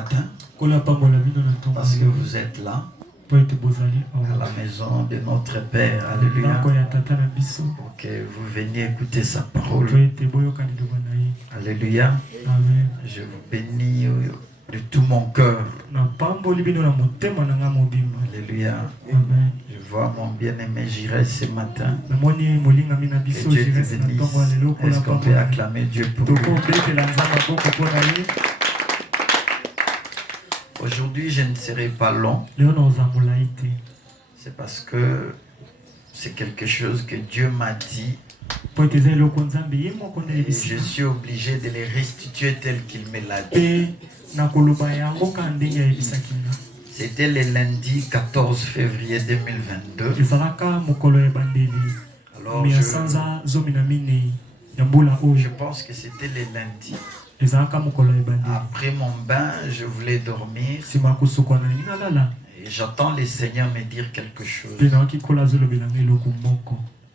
matin parce que vous êtes là à la maison de notre Père. Alléluia. Pour que vous veniez écouter sa parole. Alléluia. Je vous bénis de tout mon cœur. Alléluia. Je vois mon bien-aimé Jiré ce matin. Que Dieu te bénisse. Est-ce qu'on peut acclamer Dieu pour lui? Aujourd'hui, je ne serai pas long. C'est parce que c'est quelque chose que Dieu m'a dit. Et je suis obligé de les restituer tel qu'il me l'a dit. C'était le lundi 14 février 2022. Alors je pense que c'était le lundi. Après mon bain, je voulais dormir. Et j'entends le Seigneur me dire quelque chose.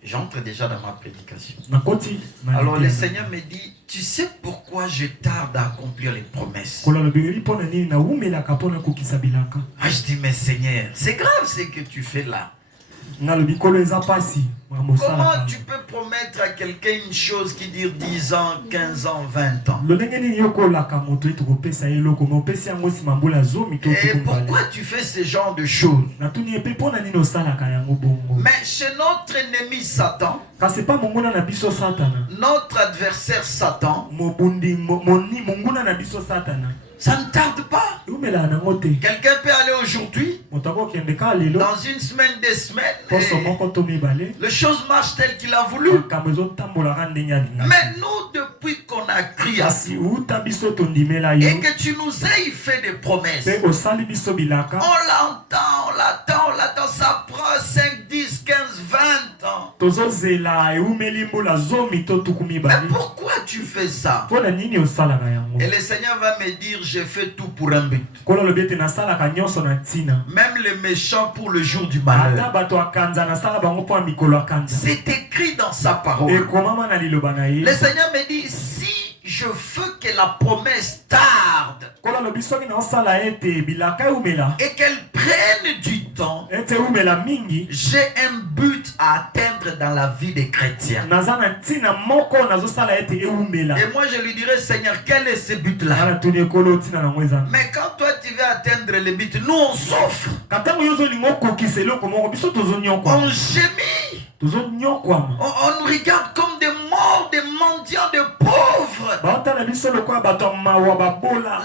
J'entre déjà dans ma prédication. Alors le Seigneur me dit, tu sais pourquoi je tarde à accomplir les promesses? Ah, je dis, mais Seigneur, c'est grave ce que tu fais là. Comment tu peux promettre à quelqu'un une chose qui dure 10 ans, 15 ans, 20 ans? Et pourquoi tu fais ce genre de choses? Mais chez notre ennemi Satan, notre adversaire Satan, ça ne tarde pas. Quelqu'un peut aller aujourd'hui, dans une semaine, des semaines, les choses marchent telles qu'il a voulu. Mais nous, depuis qu'on a crié à Dieu, et que tu nous aies fait des promesses, on l'entend, ça prend 5, 10, 15, 20 ans. Mais pourquoi tu fais ça? Et le Seigneur va me dire, j'ai fait tout pour un but. Même les méchants pour le jour du malheur. C'est écrit dans sa parole. Le Seigneur me dit, si je veux que la promesse tarde et qu'elle prenne du temps, j'ai un but à atteindre dans la vie des chrétiens. Et moi je lui dirais, Seigneur, quel est ce but-là? Mais quand toi tu veux atteindre le but, nous on souffre, on gémit, on nous regarde comme des morts, des mendiants, des pauvres.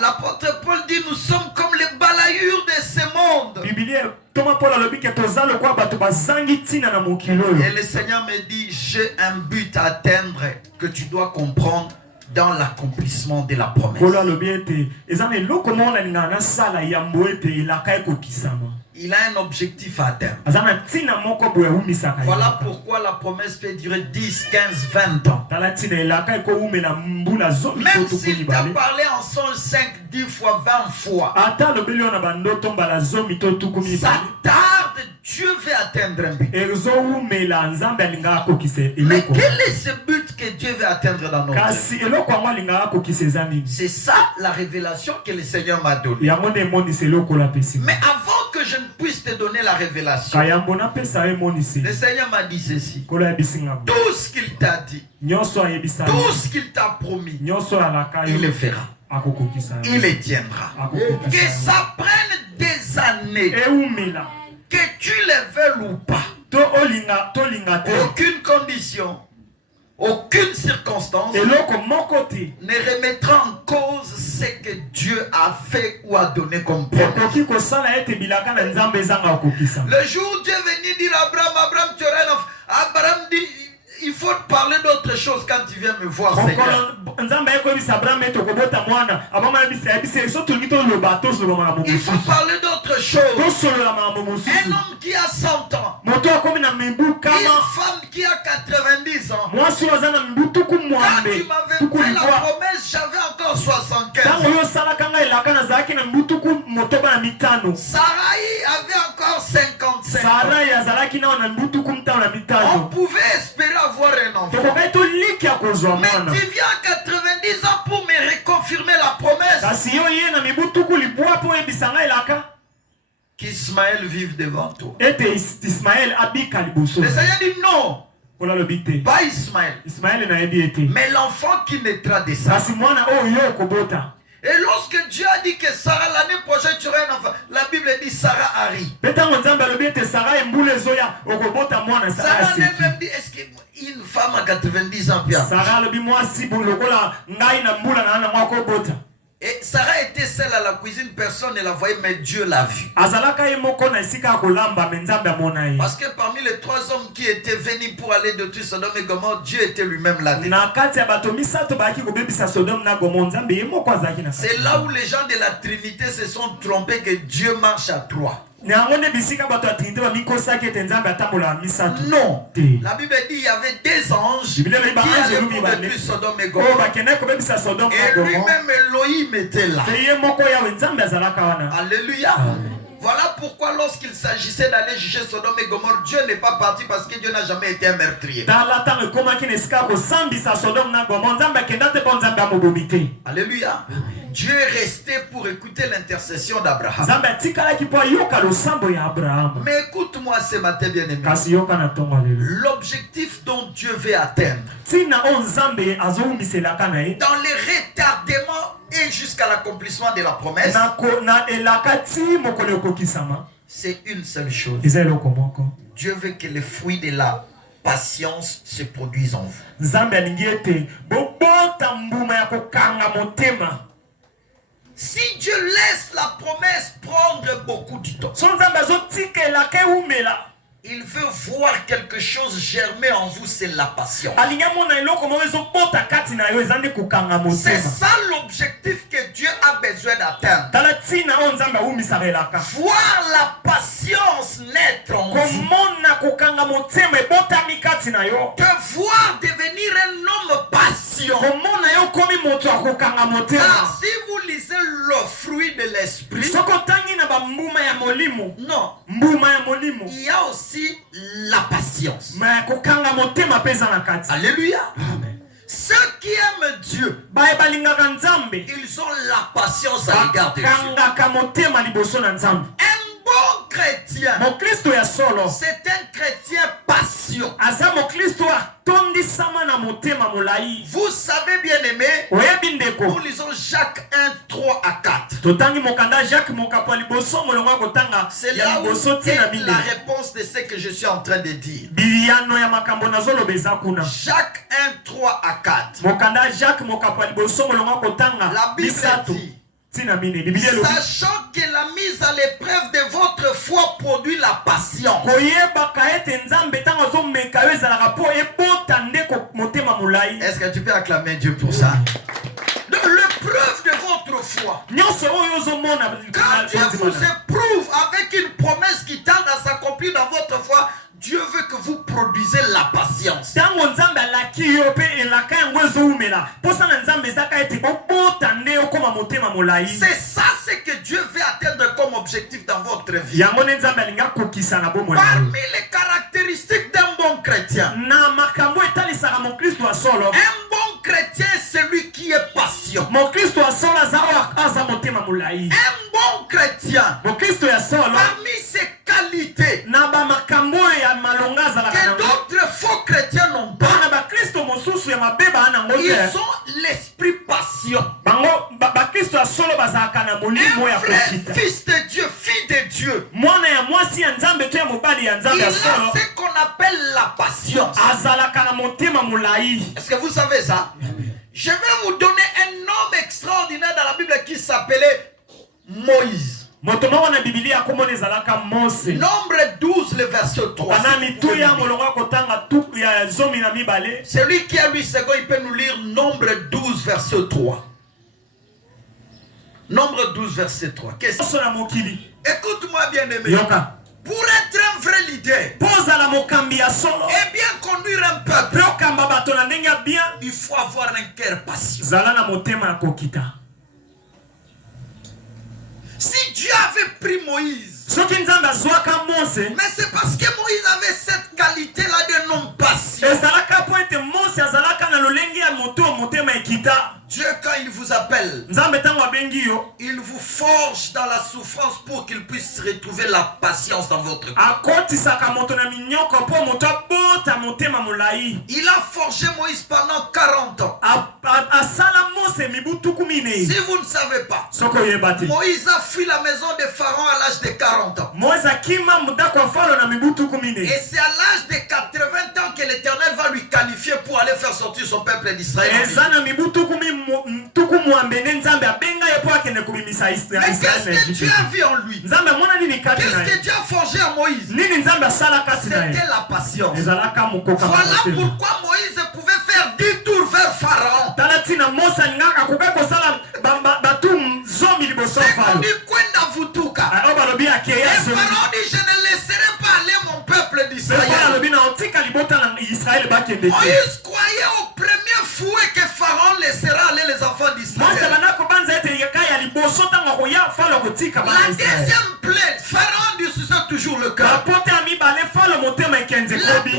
L'apôtre Paul dit, nous sommes comme les balayures de ce monde. Et le Seigneur me dit, j'ai un but à atteindre que tu dois comprendre dans l'accomplissement de la promesse. Il a un objectif à atteindre. Voilà pourquoi la promesse peut durer 10, 15, 20 ans. Même s'il t'a parlé en songe 5, 10 fois, 20 fois, ça tarde, Dieu veut atteindre un but. Mais quel est ce but que Dieu veut atteindre dans notre vie? C'est ça la révélation que le Seigneur m'a donnée. Mais avant que je ne puisse te donner la révélation, le Seigneur m'a dit ceci. Tout ce qu'il t'a dit, tout ce qu'il t'a promis, il le fera. Il le tiendra. Que ça prenne des années, que tu le veuilles ou pas, aucune condition, aucune circonstance ne remettra en cause ce que Dieu a fait ou a donné comme promesse. Le jour où Dieu est venu dire à Abraham, Abraham, tu auras un enfant. Abraham dit, il faut te parler d'autre chose quand tu viens me voir, Seigneur. Il faut parler d'autre chose. Un homme qui a 100 ans, une femme qui a 90 ans. Quand tu m'avais fait la promesse, j'avais encore 75 ans. Sarai avait encore 55 ans. On pouvait espérer avoir un enfant. Mais tu viens à 90 ans pour me reconfirmer la promesse. qu'Ismaël vive devant toi. Le Seigneur dit non. Pas Ismaël. Mais l'enfant qui naîtra de ça. Et lorsque Dieu a dit que Sarah, l'année prochaine, tu auras un enfant, la Bible dit Sarah arrive. Sarah même dit, est-ce qu'une femme à 90 ans peut Et Sarah était seule à la cuisine, personne ne la voyait, mais Dieu l'a vue. Parce que parmi les 3 hommes qui étaient venus pour aller détruire Sodome et Gomorrhe, Dieu était lui-même là-dedans. C'est là où les gens de la Trinité se sont trompés que Dieu marche à 3. Non. La Bible dit il y avait des anges qui allaient pour détruire Sodome et Gomorrhe. Et lui-même Elohim était là. Alléluia. Voilà pourquoi lorsqu'il s'agissait d'aller juger Sodome et Gomorrhe, Dieu n'est pas parti parce que Dieu n'a jamais été un meurtrier. Alléluia. Dieu est resté pour écouter l'intercession d'Abraham. Mais écoute-moi ce matin, bien-aimé. L'objectif dont Dieu veut atteindre, dans les retardements et jusqu'à l'accomplissement de la promesse, c'est une seule chose. Dieu veut que les fruits de la patience se produisent en vous. Si Dieu laisse la promesse prendre beaucoup de temps, il veut voir quelque chose germer en vous, c'est la patience. C'est ça l'objectif que Dieu a besoin d'atteindre. Voir la patience naître en vous. Te voir devenir un homme patient. Car si vous lisez le fruit de l'esprit, non, il y a aussi la patience. Alléluia. Amen. Ceux qui aiment Dieu, ils ont la patience à l'égard de Dieu. Un bon chrétien, c'est un chrétien patient. Vous savez, bien aimé, nous lisons Jacques 1, 3 à 4. C'est là où est la réponse de ce que je suis en train de dire. Jacques 1, 3 à 4. La Bible dit, sachant que la mise à l'épreuve de votre foi produit la patience. Est-ce que tu peux acclamer Dieu pour ça? L'épreuve de votre foi. Quand Dieu vous éprouve avec une promesse qui tend à s'accomplir dans votre foi, Dieu veut que vous produisez la patience. C'est ça ce que Dieu veut atteindre comme objectif dans votre vie. Parmi les caractéristiques d'un bon chrétien, un bon chrétien est celui qui est patient. Un bon chrétien, parmi ses qualités que d'autres faux chrétiens n'ont pas, ils ont l'esprit patient. Un vrai fils de Dieu, fille de Dieu, il a ce qu'on appelle la patience. Est-ce que vous savez ça? Je vais vous donner un homme extraordinaire dans la Bible qui s'appelait Moïse. Nombre 12, le verset 3. Celui qui a 8 secondes, il peut nous lire Nombre 12, verset 3. Nombre 12, verset 3. Écoute-moi, bien-aimé. Pour être un vrai leader et bien conduire un peuple, il faut avoir un cœur patient. Si Dieu avait pris Moïse Mais c'est parce que Moïse avait cette qualité-là de non-passion. Dieu, quand il vous appelle, il vous forge dans la souffrance pour qu'il puisse retrouver la patience dans votre cœur. Il a forgé Moïse pendant 40 ans. Si vous ne savez pas, Moïse a fui la maison de Pharaon à l'âge de 40 ans. Et c'est à l'âge de 80 ans que l'Éternel va lui qualifier pour aller faire sortir son peuple d'Israël. Mais qu'est-ce que Dieu a vu en lui? Qu'est-ce que Dieu a forgé à Moïse? C'était la patience. Voilà pourquoi Moïse pouvait faire 10 tours vers Pharaon. C'est qu'on dit Kwendavutuka. Et Pharaon dit, je ne laisserai pas aller mon peuple d'Israël. Moïse croyait au premier fouet que Pharaon laissera aller les enfants d'Israël. La deuxième plaie, Pharaon durcissait toujours le cœur. La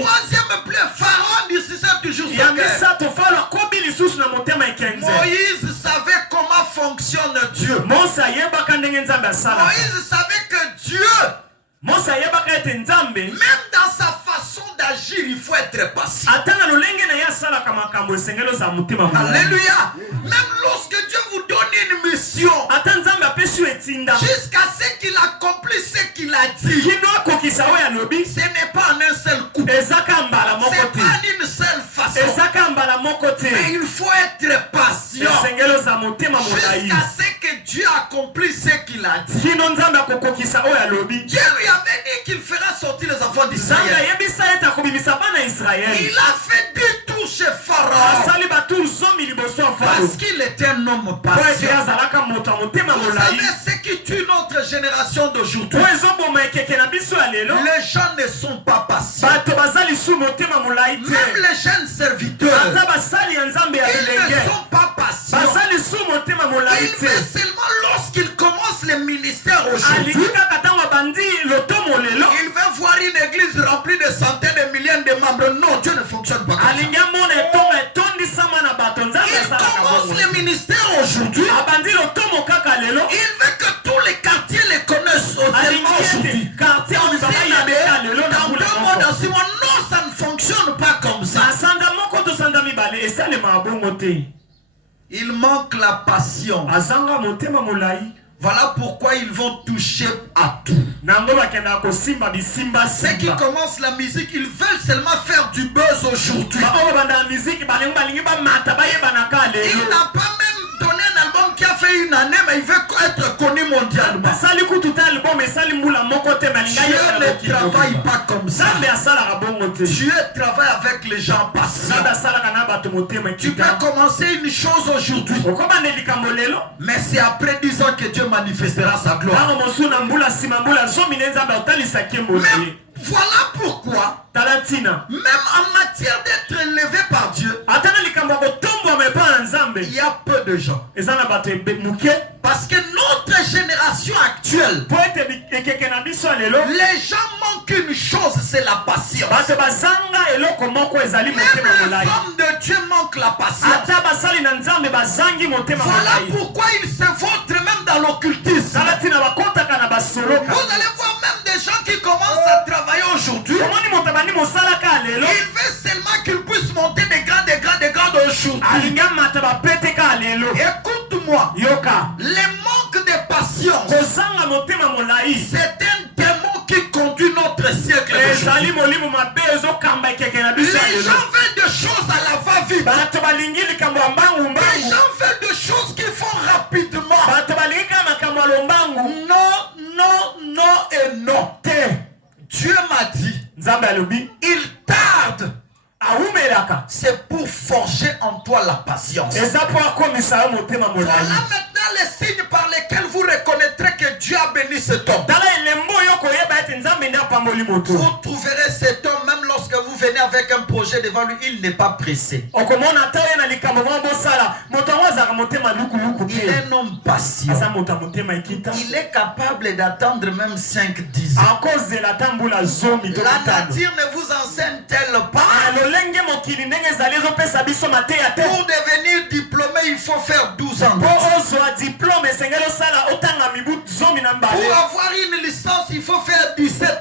troisième plaie, Pharaon durcissait toujours son cœur. Moïse savait comment fonctionne Dieu. Moïse savait que Dieu, même dans sa façon d'agir, il faut être patient. Alléluia. Même lorsque Dieu vous donne une mission, jusqu'à ce qu'il accomplisse ce qu'il a dit, ce n'est pas en un seul coup, c'est pas en une seule façon, mais il faut être patient jusqu'à ce que Dieu accomplisse ce qu'il a dit. Dieu lui avait dit qu'il fera sortir les enfants d'Israël. Il a fait 10 tours chez Pharaon parce qu'il était un homme patient. Vous savez ce qui tue notre génération d'aujourd'hui? Les gens ne sont pas patients. Même les jeunes serviteurs, ils ne sont pas patients. Ils veulent seulement lorsqu'ils commencent le ministère aujourd'hui, il veut voir une église remplie de centaines de millions de membres. Non, Dieu ne fonctionne pas comme ça. Il commence le ministère aujourd'hui. Il veut que tous les quartiers les connaissent seulement aujourd'hui. Dans ce monde, non, ça ne fonctionne pas comme ça. Il manque la passion. Voilà pourquoi ils vont toucher à tout. Ceux qui commencent la musique, ils veulent seulement faire du buzz aujourd'hui. Il n'a pas même donné un album qui a fait une année, mais il veut être connu mondialement. Dieu ne travaille pas comme ça. Dieu travaille avec les gens patients. Tu peux commencer une chose aujourd'hui, mais c'est après 10 ans que Dieu manifestera sa gloire. Même voilà pourquoi, même en matière d'être élevé par Dieu, il y a peu de gens. Parce que notre génération actuelle, les gens manquent une chose, c'est la patience. Même les hommes de Dieu manquent la patience. Voilà pourquoi ils se vautrent même dans l'occultisme. Vous allez voir même des gens qui commencent à travailler aujourd'hui. Il veut seulement qu'ils puissent monter des grades aujourd'hui. Écoute-moi, le manque de patience, c'est un démon qui conduit notre siècle. Les gens veulent des choses à la va-vite. Les gens veulent des choses qu'ils font rapidement. Non et non. Dieu m'a dit, il tarde. C'est pour forger en toi la patience. Voilà maintenant les signes par lesquels vous reconnaîtrez que Dieu a béni cet homme. Vous trouverez cet homme même lorsque vous venez avec un projet devant lui, il n'est pas pressé. Il est un homme patient. Il est capable d'attendre même 5-10 ans. La nature ne vous enseigne-t-elle pas? Pour devenir diplômé, il faut faire 12 ans. Pour avoir une licence, il faut faire 17